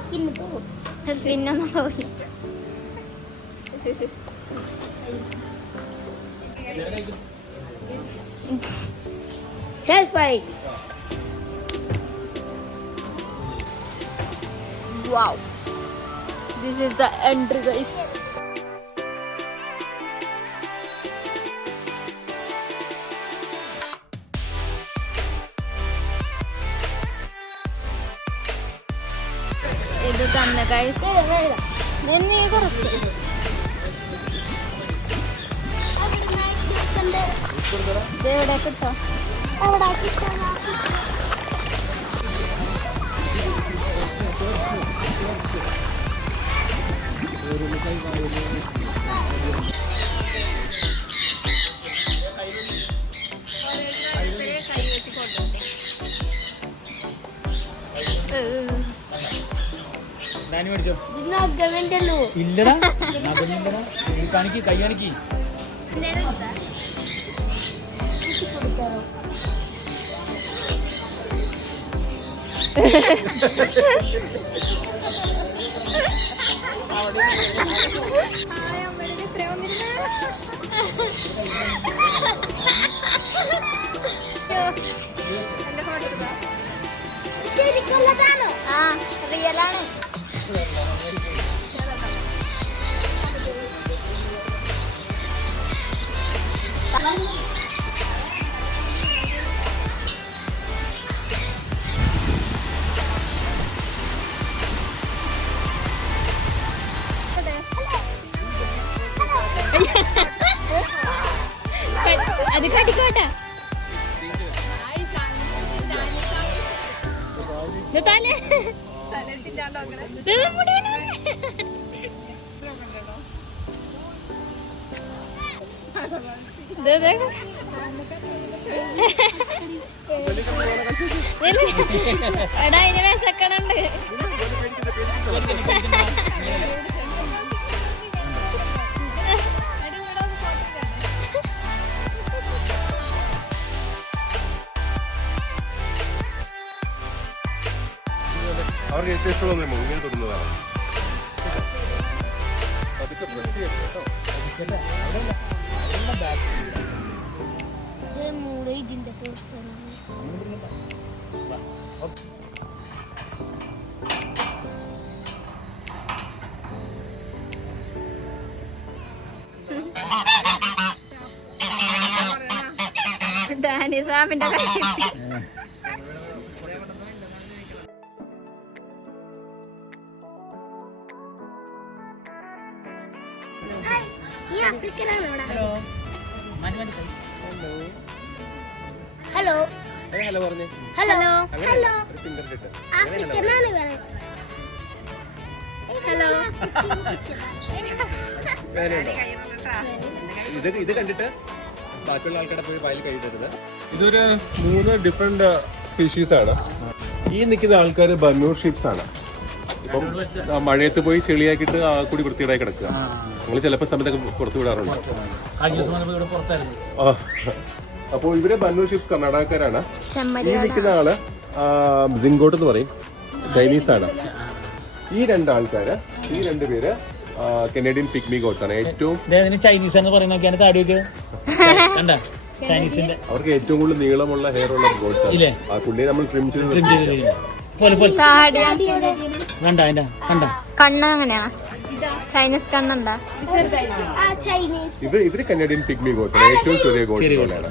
സ്കിന്നൊന്നും പോയി. Wow, this is the entry, guys. ഇത് തന്നെ guys. നീ കുറച്ച് എവിടെ കിട്ടോ ഇല്ലടാ കാണിക്ക് കൈ കാണിക്ക്. ആ റിയലാണ്. അത് കടിക്കോട്ടെ എടാ ഇനി വിശക്കണുണ്ട്. അവർക്ക് ഏറ്റവും ഇഷ്ടമുള്ള ഇങ്ങനെ തൊടുന്നതാണ്. അതൊക്കെ പ്രസ് ചെയ്യണം കേട്ടോ. ഡാനി സാമിന്റെ ഹലോ ഹലോ പറഞ്ഞു. ഹലോ ഹലോ ഹലോ ഇത് കണ്ടിട്ട് ബാക്കിയുള്ള ആൾക്കാരുടെ പോയി വായിൽ കഴിക്കരുത്. ഇതൊരു 3 ഡിഫറെന്റ് സ്പീഷീസ് ആണ്. ഈ നിൽക്കുന്ന ആൾക്കാർ ബർമ്യൂഡ് ഷീപ്സ് ആണ്. ഇപ്പം മഴയത്ത് പോയി ചെളിയാക്കിയിട്ട് ആ കൂടി വൃത്തികേടായി കിടക്കുക. നിങ്ങൾ ചിലപ്പോൾ സമയത്തൊക്കെ പുറത്തു വിടാറുണ്ട്. അപ്പോൾ ഇവര് ബർമ്യൂഡ് ഷീപ്സ് കർണാടകക്കാരാണ്. ഈ നിൽക്കുന്ന ആള് സിങ്കോട്ട് എന്ന് പറയും, ചൈനീസ് ആണ്. ഈ 2 ആൾക്കാര്, ഈ 2 പേര് കനേഡിയൻ പിഗ്മി ഗോട്ട്സ് ആണ്. ഏറ്റവും ചൈനീസ് എന്ന് പറയുന്ന താടിയൊക്കെ ചൈനീസിന്റെ അവർക്ക് ഏറ്റവും കൂടുതൽ നീളമുള്ള ഹെയർ ഉള്ള ഗോട്ട്സ് ആണ്. ആ പുള്ളിയെ നമ്മൾ ട്രിം ചെയ്ത് കണ്ണ് എങ്ങനെയാ? ചൈനീസ് കണ്ണുണ്ടാ? ഇവര് കനേഡിയൻ പിഗ്മി ഗോട്ട്സ് ആണ്. ഏറ്റവും ചെറിയ ഗോട്ടുകളാണ്.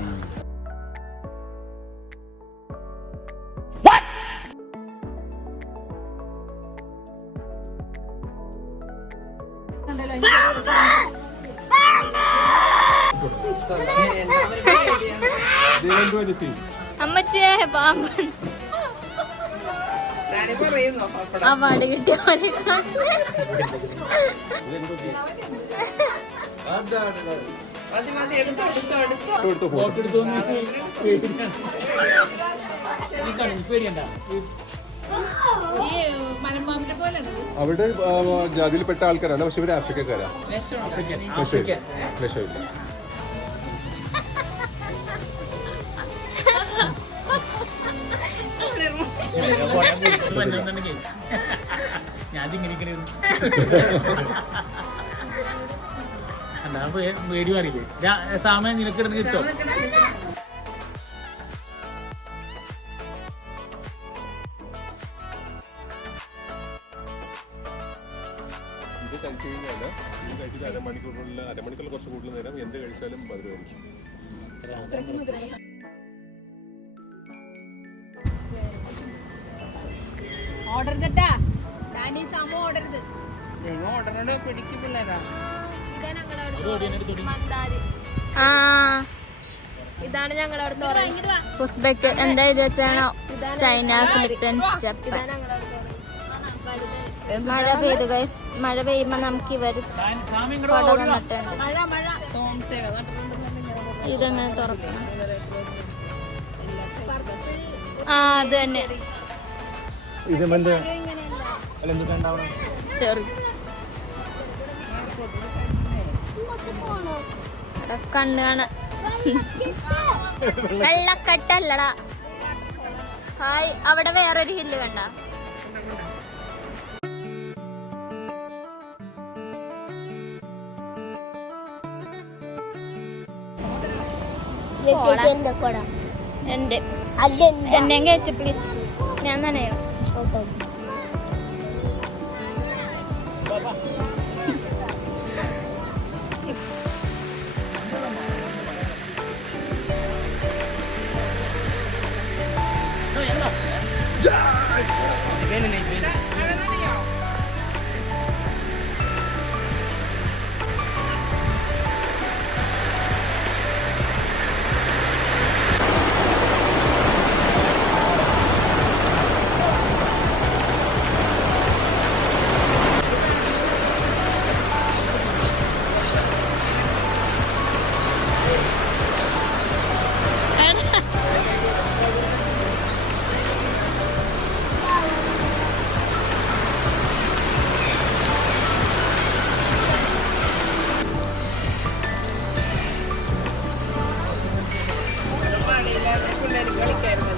അമ്മച്ചേ പാമ്പൻ അവാർഡ് കിട്ടിയ പോലെ അവിടെ ജാതിയിൽപ്പെട്ട ആൾക്കാരാണ്. പക്ഷെ ഇവര് ആഫ്രിക്കക്കാരാ. വിഷമില്ല. ഞാൻ ഇങ്ങനെ പേടി മാറിയില്ലേ സാമയം നിനക്കിടന്ന് കിട്ടോ? ഇത് കഴിച്ചു കഴിഞ്ഞാൽ ഇത് കഴിച്ചിട്ട് അരമണിക്കൂറിൽ കുറച്ച് കൂടുതൽ നേരം എന്ത് കഴിച്ചാലും മധുരമായിരിക്കും. ഓർഡർ കേട്ടാ ഡാനി സാമോ ഓർഡർ ചെയ്ത് ഓർഡറിനോട് പിടിക്കും പിള്ളേരാ. ഇതാണ് ഞങ്ങളുടെ അവിടുന്ന് ഉസ്ബെക്ക്. എന്താ ഇത് വെച്ചാണോ ചൈന, ഫിലിപ്പീൻസ്, ജപ്പാൻ. മഴ പെയ്തു ഗൈസ്. മഴ പെയ്യുമ്പോ നമുക്ക് ഇവര് കൊട തന്നിട്ടുണ്ട്. ഇതെങ്ങനെ തുറക്കണം? അത് തന്നെ ചെറു കണ്ണ് കാണാൻ വെള്ളക്കെട്ടല്ലടാ. ഹായ്, അവിടെ വേറൊരു ഹില്ല് കണ്ട? എന്റെ എന്നെയും കയറ്റി പ്ലീസ്. ഞാൻ നനയോ?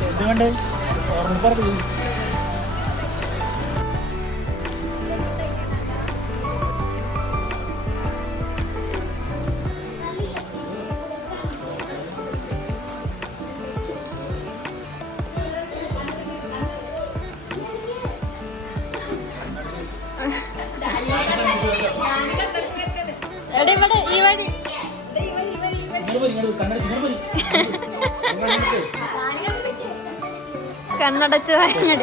എന്തുകൊണ്ട് ഓർമ്മ പറഞ്ഞു? ഇവിടെ ഈ വഴി കണ്ണടച്ച് വാങ്ങി